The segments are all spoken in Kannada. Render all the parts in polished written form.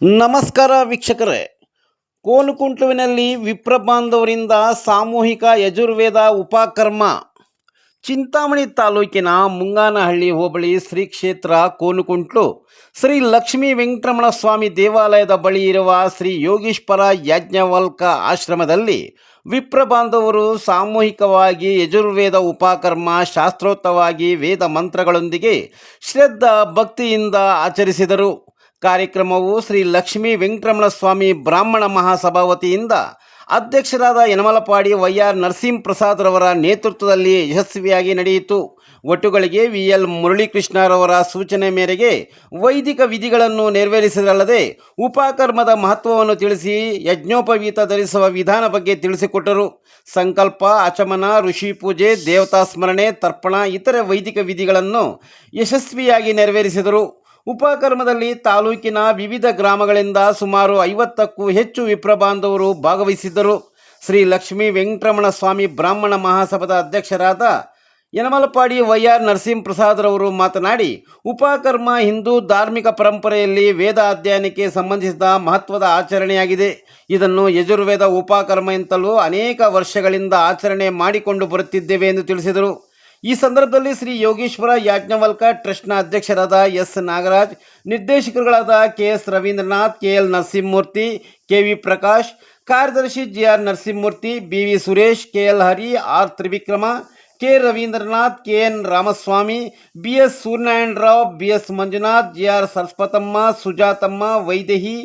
ನಮಸ್ಕಾರ ವೀಕ್ಷಕರೇ. ಕೋನುಕುಂಟ್ಲುವಿನಲ್ಲಿ ವಿಪ್ರ ಬಾಂಧವರಿಂದ ಸಾಮೂಹಿಕ ಯಜುರ್ವೇದ ಉಪಕರ್ಮ. ಚಿಂತಾಮಣಿ ತಾಲೂಕಿನ ಮುಂಗಾನಹಳ್ಳಿ ಹೋಬಳಿ ಶ್ರೀ ಕ್ಷೇತ್ರ ಕೋನುಕುಂಟ್ಲು ಶ್ರೀ ಲಕ್ಷ್ಮೀ ವೆಂಕಟರಮಣ ಸ್ವಾಮಿ ದೇವಾಲಯದ ಬಳಿ ಇರುವ ಶ್ರೀ ಯೋಗೀಶ್ವರ ಯಾಜ್ಞವಲ್ಕ ಆಶ್ರಮದಲ್ಲಿ ವಿಪ್ರ ಬಾಂಧವರು ಸಾಮೂಹಿಕವಾಗಿ ಯಜುರ್ವೇದ ಉಪಕರ್ಮ ಶಾಸ್ತ್ರೋಕ್ತವಾಗಿ ವೇದ ಮಂತ್ರಗಳೊಂದಿಗೆ ಶ್ರದ್ಧಾ ಭಕ್ತಿಯಿಂದ ಆಚರಿಸಿದರು. ಕಾರ್ಯಕ್ರಮವು ಶ್ರೀ ಲಕ್ಷ್ಮೀ ವೆಂಕಟರಮಣ ಸ್ವಾಮಿ ಬ್ರಾಹ್ಮಣ ಮಹಾಸಭಾ ವತಿಯಿಂದ ಅಧ್ಯಕ್ಷರಾದ ಯನಮಲಪಾಡಿ ವೈಆರ್ ನರಸಿಂಹಪ್ರಸಾದ್ರವರ ನೇತೃತ್ವದಲ್ಲಿ ಯಶಸ್ವಿಯಾಗಿ ನಡೆಯಿತು. ಒಟ್ಟುಗಳಿಗೆ ವಿಎಲ್ ಮುರಳೀಕೃಷ್ಣರವರ ಸೂಚನೆ ಮೇರೆಗೆ ವೈದಿಕ ವಿಧಿಗಳನ್ನು ನೆರವೇರಿಸಿದಲ್ಲದೆ ಉಪಕರ್ಮದ ಮಹತ್ವವನ್ನು ತಿಳಿಸಿ ಯಜ್ಞೋಪವೀತ ಧರಿಸುವ ವಿಧಾನ ಬಗ್ಗೆ ತಿಳಿಸಿಕೊಟ್ಟರು. ಸಂಕಲ್ಪ, ಆಚಮನ, ಋಷಿ ಪೂಜೆ, ದೇವತಾ ಸ್ಮರಣೆ, ತರ್ಪಣ ಇತರೆ ವೈದಿಕ ವಿಧಿಗಳನ್ನು ಯಶಸ್ವಿಯಾಗಿ ನೆರವೇರಿಸಿದರು. ಉಪಕರ್ಮದಲ್ಲಿ ತಾಲೂಕಿನ ವಿವಿಧ ಗ್ರಾಮಗಳಿಂದ ಸುಮಾರು 50ಕ್ಕೂ ಹೆಚ್ಚು ವಿಪ್ರ ಬಾಂಧವರು ಭಾಗವಹಿಸಿದ್ದರು. ಶ್ರೀ ಲಕ್ಷ್ಮೀ ವೆಂಕಟರಮಣ ಸ್ವಾಮಿ ಬ್ರಾಹ್ಮಣ ಮಹಾಸಭಾದ ಅಧ್ಯಕ್ಷರಾದ ಯನಮಲಪಾಡಿ ವೈಆರ್ ನರಸಿಂಹಪ್ರಸಾದ್ರವರು ಮಾತನಾಡಿ, ಉಪಕರ್ಮ ಹಿಂದೂ ಧಾರ್ಮಿಕ ಪರಂಪರೆಯಲ್ಲಿ ವೇದ ಅಧ್ಯಯನಕ್ಕೆ ಸಂಬಂಧಿಸಿದ ಮಹತ್ವದ ಆಚರಣೆಯಾಗಿದೆ. ಇದನ್ನು ಯಜುರ್ವೇದ ಉಪಕರ್ಮ ಎಂತಲೂ ಅನೇಕ ವರ್ಷಗಳಿಂದ ಆಚರಣೆ ಮಾಡಿಕೊಂಡು ಬರುತ್ತಿದ್ದೇವೆ ಎಂದು ತಿಳಿಸಿದರು. ಈ ಸಂದರ್ಭದಲ್ಲಿ ಶ್ರೀ ಯೋಗೀಶ್ವರ ಯಾಜ್ಞವಲ್ಕ ಟ್ರಸ್ಟ್ನ ಅಧ್ಯಕ್ಷರಾದ ಎಸ್ ನಾಗರಾಜ್, ನಿರ್ದೇಶಕರುಗಳಾದ KS Ravindranath, KL Narasimhamurthy, KV Prakash, ಕಾರ್ಯದರ್ಶಿ GR Narasimhamurthy, BV Suresh, KL Hari, R Trivikrama, K Ravindranath, KN Ramaswamy, BS Suryanarayana Rao, BS Manjunath, GR Saraswatamma, Sujatamma, Vaidehi,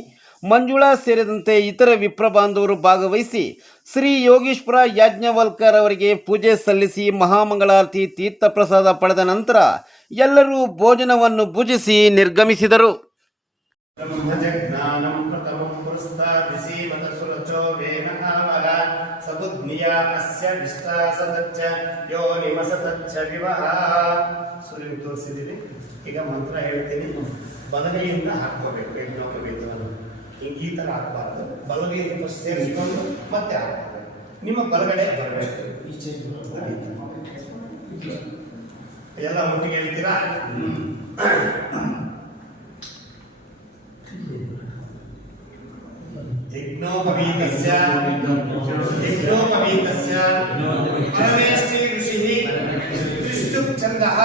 Manjula ಸೇರಿದಂತೆ ಇತರ ವಿಪ್ರ ಬಾಂಧವರು ಭಾಗವಹಿಸಿ ಶ್ರೀ ಯೋಗೀಶ್ವರ ಯಾಜ್ಞವಲ್ಕರ್ ಅವರಿಗೆ ಪೂಜೆ ಸಲ್ಲಿಸಿ ಮಹಾಮಂಗಳಾರತಿ ತೀರ್ಥ ಪ್ರಸಾದ ಪಡೆದ ನಂತರ ಎಲ್ಲರೂ ಭೋಜನವನ್ನು ಭುಜಿಸಿ ನಿರ್ಗಮಿಸಿದರು. ಈಗ ಮಂತ್ರ ಹೇಳ್ತೀನಿ, ಬಲಗೈಯಿಂದ ಹಾಕೋಬೇಕು. ಯಜ್ಞೋಪವೀತವನ್ನು ಈ ಥರ ಹಾಕಬಾರ್ದು. ಬಲಗೈಯಿಂದ ಫಸ್ಟ್ ಸೇರಿಸಿಕೊಂಡು ಮತ್ತೆ ಹಾಕಬೇಕು. ನಿಮ್ಮ ಬಲಗಡೆ ಬರಬೇಕು. ಈಚೆ ಎಲ್ಲ ಒಟ್ಟಿಗೆ ಹೇಳ್ತೀರಾ? ಯಜ್ಞೋಪವೀತಸ್ಯ ಪರಮೇಶ್ವರಿ ಋಷಿಃ ತ್ರಿಷ್ಟುಪ್ ಛಂದಃ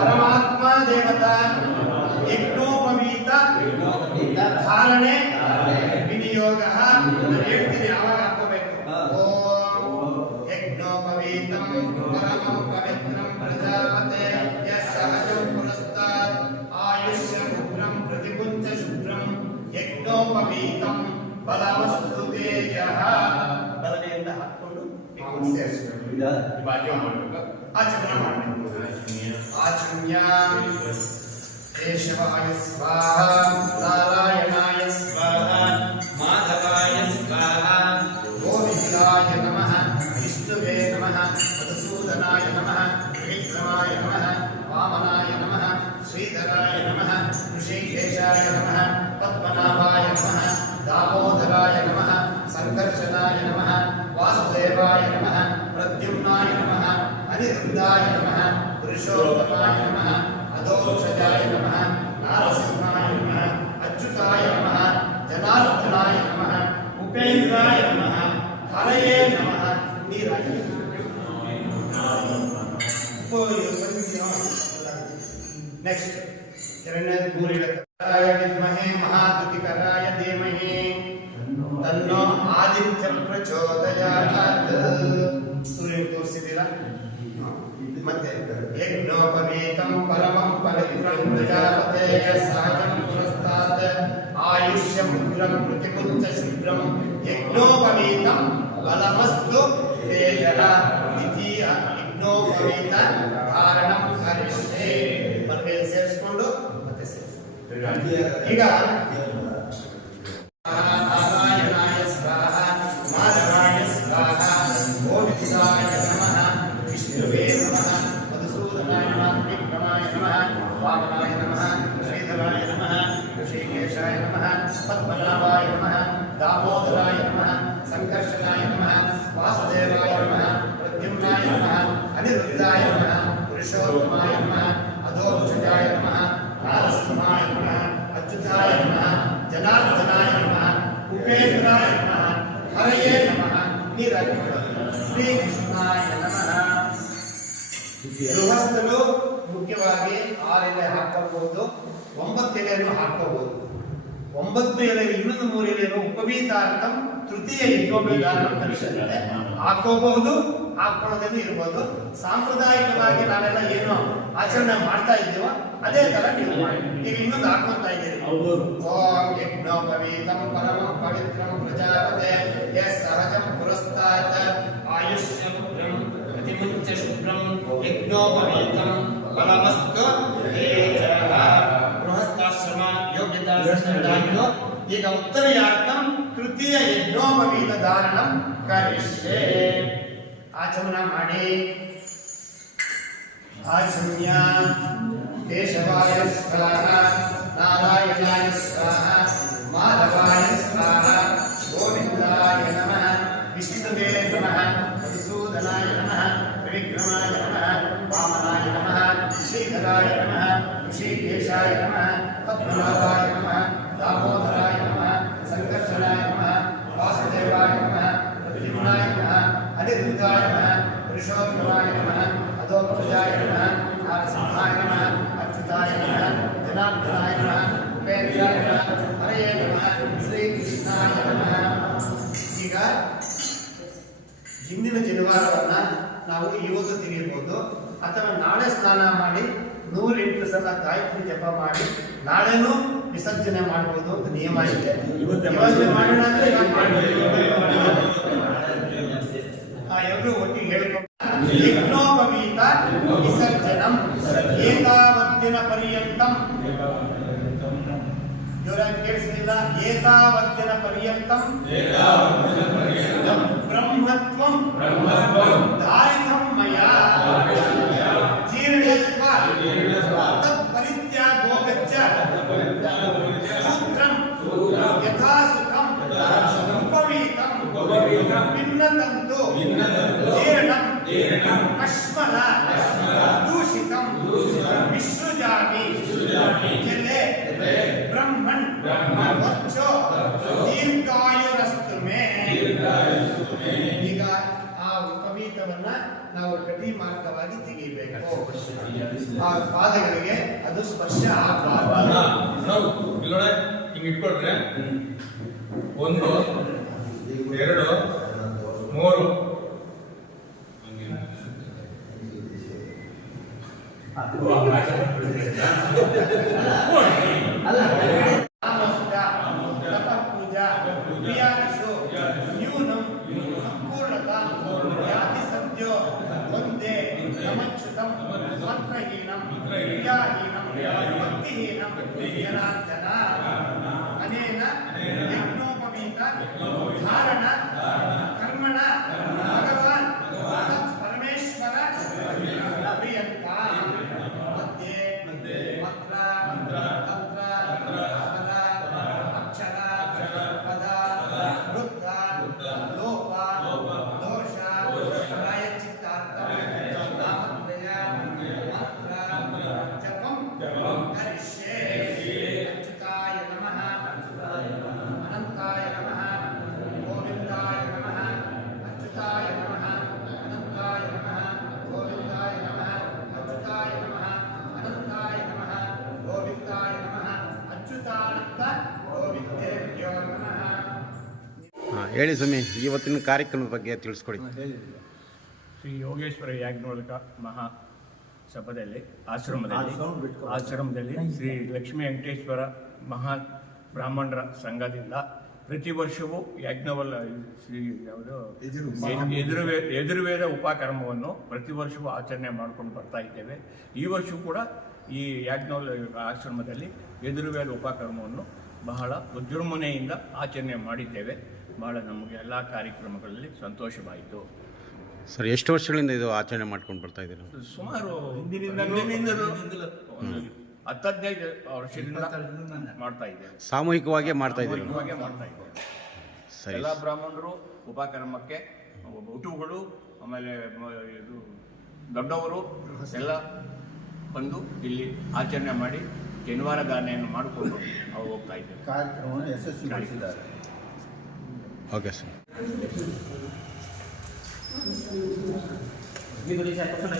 ಪರಮಾತ್ಮ ದೇವತಾ ಯಜ್ಞೋಪವೀತ ಧಾರಣೆ ವಿನಿಯೋಗ. ಹೇಳ್ತೀನಿ, ಯಾವಾಗ ಹಾಕೋಬೇಕು? ಓಂ ಯಜ್ಞೋಪವೀತಂ ಪರಮಂ ಪವಿತ್ರಂ ಪ್ರಜಾಪತೆ ಯಸ್ಸಹಜಂ ಪುರಸ್ತಾತ್ ಆಯುಷ್ಯ ಉಗ್ರಂ ಪ್ರತಿಪುಂಚ ಶುಭ್ರಂ ಯಜ್ಞೋಪವೀತಂ ಬಲವಸ್ತು ತೇಜಃ. ಬಲಗೈಯಿಂದ ಹಾಕೊಂಡು ಸೇರಿಸಬೇಕು. ಆಚಮನ ಮಾಡಬೇಕು. ಆಚಮ್ಯ ಕೇಶವಾಯ ಸ್ವಾಹ, ನಾರಾಯಣಾಯ ಸ್ವಾಹ, ಮಾಧವಾಯ ಸ್ವಾಹ, ಗೋವಿಂದಾಯ ನಮಃ, ವಿಷ್ಣುವೇ ನಮಃ, ಮಧುಸೂದನಾಯ ನಮಃ, ತ್ರಿವಿಕ್ರಮಾಯ ನಮಃ, ವಾಮನಾಯ ನಮಃ, ಶ್ರೀಧರಾಯ ನಮಃ, ಋಷಿಕೇಶಾಯ ನಮಃ, ಪದ್ಮನಾಭಾಯ ನಮಃ, ದಾಮೋದರಾಯ ನಮಃ, ಸಂಕರ್ಷಣಾಯ ನಮಃ, ವಾಸುದೇವಾಯ ನಮಃ, ಪ್ರದ್ಯುಮ್ನಾಯ ನಮಃ, ಅನಿರುದ್ಧಾಯ ನಮಃ, ಪುರುಷೋತ್ತಮಾಯ ನಮಃ, ಅಧೋಕ್ಷಜಾಯ ನಮಃ, ನಾರಸಿಂಹಾಯ ನಮಃ, ಅಚ್ಯುತಾಯ ನಮಃ, ಜನಾರ್ದನಾಯ ನಮಃ, ಉಪೇಂದ್ರಾಯ ನಮಃ, ಹರಯೇ ನಮಃ. ನೀರಾಯ ನೆಕ್ಸ್ಟ್ ಎರಡನೇದು ಗೂರಿಡಕರಾಯ ವಿದ್ಮಹೇ ಮಹಾದುತಿಕರಾಯ ಧೀಮಹಿ ತನ್ನೋ ಆದಿತ್ಯ ಪ್ರಚೋದಯಾತ್. ಸೂರ್ಯ ತೋರಿಸಿದ್ದೀರಾ? ಮತ್ತೆ ಯಜ್ಞೋಪವೀತಂ ಪರಮಂ ಪವಿತ್ರಂ ಪ್ರಜಾಪತೇಯ ಸಹಜಂ ಪುರಸ್ತಾತ್ ಆಯುಷ್ಯ ಮುದ್ರಂ ಪ್ರತಿಪುಂಚ ಶುಭ್ರಂ ಯಜ್ಞೋಪವೀತಂ ಬಲಮಸ್ತು ತೇಜಃ. ದ್ವಿತೀಯ ಯಜ್ಞೋಪವೀತ ಧಾರಣಂ ಕರಿಷ್ಯೆ. ಬಲಗೈ ಸೇರಿಸಿಕೊಂಡು ಮತ್ತೆ ಸೇರಿಸಿ. ಈಗ ನಾರಾಯಣಾಯ ಸ್ವಾಹ, ಮಾಧವಾಯ ಸ್ವಾಹ, ಗೋವಿಂದಾಯ ನಮಃ, ವಿಷ್ಣುವೇ ನಮಃ, ಮಧುಸೂದನಾಯ ನಮಃ, ತ್ರಿವಿಕ್ರಮಾಯ ನಮಃ, ವಾಮನಾಯ ನಮಃ, ಶ್ರೀಧರಾಯ ನಮಃ, ಋಷಿಕೇಶಾಯ ನಮಃ, ಪದ್ಮನಾಭಾಯ ನಮಃ, ದಾಮೋದರಾಯ ನಮಃ, ಸಂಕರ್ಷಣಾಯ ನಮಃ, ವಾಸುದೇವಾಯ ನಮಃ, ಪ್ರದ್ಯುಮ್ನಾಯ ನಮಃ, ಅನಿರುದ್ಧಾಯ ನಮಃ, ಪುರುಷೋತ್ತಮಾಯ ನಮಃ, ಅಧೋಕ್ಷಜಾಯ ನಮಃ, ನಾರಸಿಂಹಾಯ ನಮಃ, ಅಚ್ಯುತಾಯ ನಮಃ, ಜನಾರ್ದನಾಯ ನಮಃ ಉಪೇಂದ್ರಾಯ ನಮಃ ಹರಯೇ ನಮಃ ನೀರಾಗಿ ಶ್ರೀ ಕೃಷ್ಣಾಯ ನಮಃ. ಗೃಹಸ್ಥರು ಮುಖ್ಯವಾಗಿ 6 ಎಲೆ ಹಾಕಬಹುದು, 9 ಎಲೆಯನ್ನು ಹಾಕಬಹುದು. 9 ಎಲೆ ಇನ್ನೊಂದು 3 ಎಲೆಯನ್ನು ಉಪವೀತಾರ್ಥಂ ತೃತೀಯ ಯಜ್ಞೋಪವೀತಾರ್ಥಂ ಕಲಿಸುತ್ತೆ. ಹಾಕೋಬಹುದು, ಹಾಕೊಳ್ಳೋದೇನು ಇರ್ಬೋದು. ಸಾಂಪ್ರದಾಯಿಕವಾಗಿ ನಾವೆಲ್ಲ ಏನು ಆಚರಣೆ ಮಾಡ್ತಾ ಇದ್ದೀವೋ ಅದೇ ತರ ನೀವು ಮಾಡಿ. ಈಗ ಇನ್ನೊಂದು ಹಾಕೊಂತ ಇದ್ದೀರಿ. ಓಂ ಯಜ್ಞೋಪವೀತಂ ಪರಮಂ ಪವಿತ್ರಂ ಪ್ರಜಾಪತೆ ಯಸ್ ಸಹಜಂ ಪುರಸ್ತಾತ್ ಆಯುಷ್ಯಂ ಪ್ರತಿಮುಂಚ ಶುಭ್ರಂ ಯಜ್ಞೋಪವೀತಂ ಫಲಮಸ್ತು ತೇಜಃ. ಗೃಹಸ್ಥಾಶ್ರಮ ಯೋಗ್ಯತಾಶ್ರಮದಾಯಿತು. ಈಗ ಉತ್ತರಯಾರ್ಥಂ ತೃತೀಯ ಯಜ್ಞೋಪವೀತ ಧಾರಣಂ ಕರಿಷ್ಯೆ. ಆಚಮನ ಮಾಡಿ. ಆಚಮ್ಯ ಕೇಶವಾಯ ಸ್ವಾಹ, ನಾರಾಯಣಾಯ ಸ್ವಾಹ, ಮಾಧವಾಯ ಸ್ವಾಹ, ಗೋವಿಂದಾಯ ನಮಃ, ವಿಷ್ಣುವೇ ನಮಃ, ಮಧುಸೂದನಾಯ ನಮಃ, ತ್ರಿವಿಕ್ರಮಾಯ ನಮಃ, ವಾಮನಾಯ ನಮಃ, ಶ್ರೀಧರಾಯ ನಮಃ, ಋಷಿಕೇಶಾಯ ನಮಃ, ಪದ್ಮನಾಭಾಯ ನಮಃ, ದಾಮೋದರಾಯ ನಮಃ, ಸಂಕರ್ಷಣಾಯ ನಮಃ, ವಾಸುದೇವಾಯ ನಮಃ, ಪ್ರದ್ಯುಮ್ನಾಯ ನಮಃ, ಅನಿರುದ್ಧಾಯ ನಮಃ, ಪುರುಷೋತ್ತಮಾಯ ನಮಃ, ಅಧೋಕ್ಷಜಾಯ ನಮಃ, ನಾರಸಿಂಹಾಯ ನಮಃ, ಅಚ್ಯುತಾಯ ನಮಃ, ಜನಾರ್ದನಾಯ ನಮಃ, ಉಪೇಂದ್ರಾಯ ನಮಃ, ಹರಯೇ ನಮಃ, ಶ್ರೀಕೃಷ್ಣಾಯ ನಮಃ. ಈಗ ಹಿಂದಿನ ಜನಿವಾರವನ್ನ ನಾವು ಇವತ್ತು ತೆಗೆಯಬಹುದು ಅಥವಾ ನಾಳೆ ಸ್ನಾನ ಮಾಡಿ 108 ಸಲ ಗಾಯತ್ರಿ ಜಪ ಮಾಡಿ ನಾಳೆನೂ ವಿಸರ್ಜನೆ ಮಾಡಬಹುದು ಅಂತ ನಿಯಮ ಇದೆ. ಇವತ್ತು ಮಾಡೋಣ ಅಂದ್ರೆ ಎಲ್ಲರೂ ಒಟ್ಟಿಗೆ ಹೇಳ್ಕೊಂಡು ಯಜ್ಞೋಪವೀತ ವಿಸರ್ಜನಂ ಏತಾವತ್ತಿನ ಪರ್ಯಂತಂ. ಜೋರಾಗಿ ಕೇಳಿಸಲಿಲ್ಲ. ಏತಾವತ್ತಿನ ಪರ್ಯಂತಂ ಬ್ರಹ್ಮತ್ವಂ ಧಾರಿತಂ ಮಯಾ ಜೀರ್ಣತ್ವ ತತ್ಪರಿತ್ಯಾಗೋ ಗಚ್ಚ ಸೂತ್ರಂ ಯಥಾ ಸುಖಂ ಉಪವೀತಂ ಭಿನ್ನತಂತು ಜೀರ್ಣಂ ಅಶ್ಮಲ ದೂಷಿತಂ ವಿಸೃಜಾಮಿ ಜಲೆ ಬ್ರಹ್ಮನ್ ವಚ್ಚೋ ದೀರ್ಘಾಯುರಸ್ತು ಮೇ. ಈಗ ಆ ಉಪವೀತವನ್ನ ನಾವು ಕಟಿ ಮಾರ್ಗವಾಗಿ ತೆಗಿಬೇಕು. ಆ ಪಾದಗಳಿಗೆ ಅದು ಸ್ಪರ್ಶ ಆಗಬಾರದು. ಹಿಂಗೆ ಇಟ್ಕೊಟ್ರೆ 1 2 3 ಪೂಜಾ ಕ್ರಿಯಾದಿಷು ನ್ಯೂನಂ ಸಂಪೂರ್ಣತಾ ಯಾತಿ ಸದ್ಯೋ ಒಂದೇ ನಮಚ್ಯುತಂ ಮಂತ್ರಹೀನಂ ಕ್ರಿಯಾಹೀನಂ ಭಕ್ತಿಹೀನಂ ಜನಾರ್ದನ. ಅನೇನ ಯಜ್ಞೋಪವೀತ ಧಾರಣ ಕರ್ಮಣ ಭಗವಾನ್ ತತ್ ಪರಮೇಶ್ವರ ಪ್ರಿಯಂತ. ಮಧ್ಯೆ ಮಂತ್ರ ತಂತ್ರ ಅಪರ ಅಕ್ಷರ ಪದ ವೃತ್ತ ಲೋಪ ದೋಷ ಪ್ರಾಯಶ್ಚಿತ್ತಾರ್ಥ ನಾಮತ್ರಯ ಮಂತ್ರ ಜಪಂ ಕರಿಷ್ಯೆ. ಅಚ್ಯುತಾಯ ನಮಃ, ಅನಂತಾಯ ನಮಃ, ಗೋವಿಂದಾಯ ನಮಃ, ಅಚ್ಯುತಾಯ ನಮಃ, ಅನಂತಾಯ ನಮಃ, ಗೋವಿಂದಾಯ ನಮಃ, ಅಚ್ಯುತಾಯ ನಮಃ, ಅನಂತಾಯ ನಮಃ, ಗೋವಿಂದಾಯ ನಮಃ, ಅಚ್ಯುತಾನಂತ ಗೋವಿಂದೇಭ್ಯೋ ನಮಃ. ಹೇಳಿ ಸ್ವಾಮಿ, ಇವತ್ತಿನ ಕಾರ್ಯಕ್ರಮದ ಬಗ್ಗೆ ತಿಳಿಸ್ಕೊಡಿ. ಶ್ರೀ ಯೋಗೇಶ್ವರ ಯಾಜ್ಞವಲ್ಕ ಮಹಾ ಸಭದಲ್ಲಿ ಆಶ್ರಮದಲ್ಲಿ ಶ್ರೀ ಲಕ್ಷ್ಮೀ ವೆಂಕಟೇಶ್ವರ ಮಹಾ ಬ್ರಾಹ್ಮಣರ ಸಂಘದಿಂದ ಪ್ರತಿ ವರ್ಷವೂ ಯಾಜ್ಞವಲ್ಲ ಶ್ರೀ ಯಾವುದು ಯಜುರ್ವೇದ ಉಪಕರ್ಮವನ್ನು ಪ್ರತಿ ವರ್ಷವೂ ಆಚರಣೆ ಮಾಡ್ಕೊಂಡು ಬರ್ತಾ ಇದ್ದೇವೆ. ಈ ವರ್ಷ ಕೂಡ ಈ ಯಾಜ್ಞವಲ್ಲ ಆಶ್ರಮದಲ್ಲಿ ಯಜುರ್ವೇದ ಉಪಕರ್ಮವನ್ನು ಬಹಳ ವಿಜೃಂಭಣೆಯಿಂದ ಆಚರಣೆ ಮಾಡಿದ್ದೇವೆ. ಬಹಳ ನಮಗೆ ಎಲ್ಲ ಕಾರ್ಯಕ್ರಮಗಳಲ್ಲಿ ಸಂತೋಷವಾಯಿತು. ಸರ್, ಎಷ್ಟು ವರ್ಷಗಳಿಂದ ಇದು ಆಚರಣೆ ಮಾಡ್ಕೊಂಡು ಬರ್ತಾ ಇದ್ದೀರಾ? ಸುಮಾರು ಹಿಂದಿನಿಂದ 10-15 ವರ್ಷದಿಂದ ಮಾಡ್ತಾ ಇದ್ದೇವೆ. ಸಾಮೂಹಿಕವಾಗಿ ಮಾಡ್ತಾ ಇದ್ದೀರಾ? ಮಾಡ್ತಾ ಇದ್ದೇವೆ. ಸರಿ. ಎಲ್ಲ ಬ್ರಾಹ್ಮಣರು ಉಪಕರ್ಮಕ್ಕೆ ಹುಟ್ಟುಗಳು ಆಮೇಲೆ ಇದು ದೊಡ್ಡವರು ಎಲ್ಲ ಬಂದು ಇಲ್ಲಿ ಆಚರಣೆ ಮಾಡಿ ಜನಿವಾರ ಧಾರಣೆಯನ್ನು ಮಾಡಿಕೊಂಡು ಅವ್ರು ಹೋಗ್ತಾ ಇದ್ದೇವೆ. ಕಾರ್ಯಕ್ರಮವನ್ನು ಯಶಸ್ವಿಗೊಳಿಸಿದ್ದಾರೆ. Okay sir. Gitu di saya pesan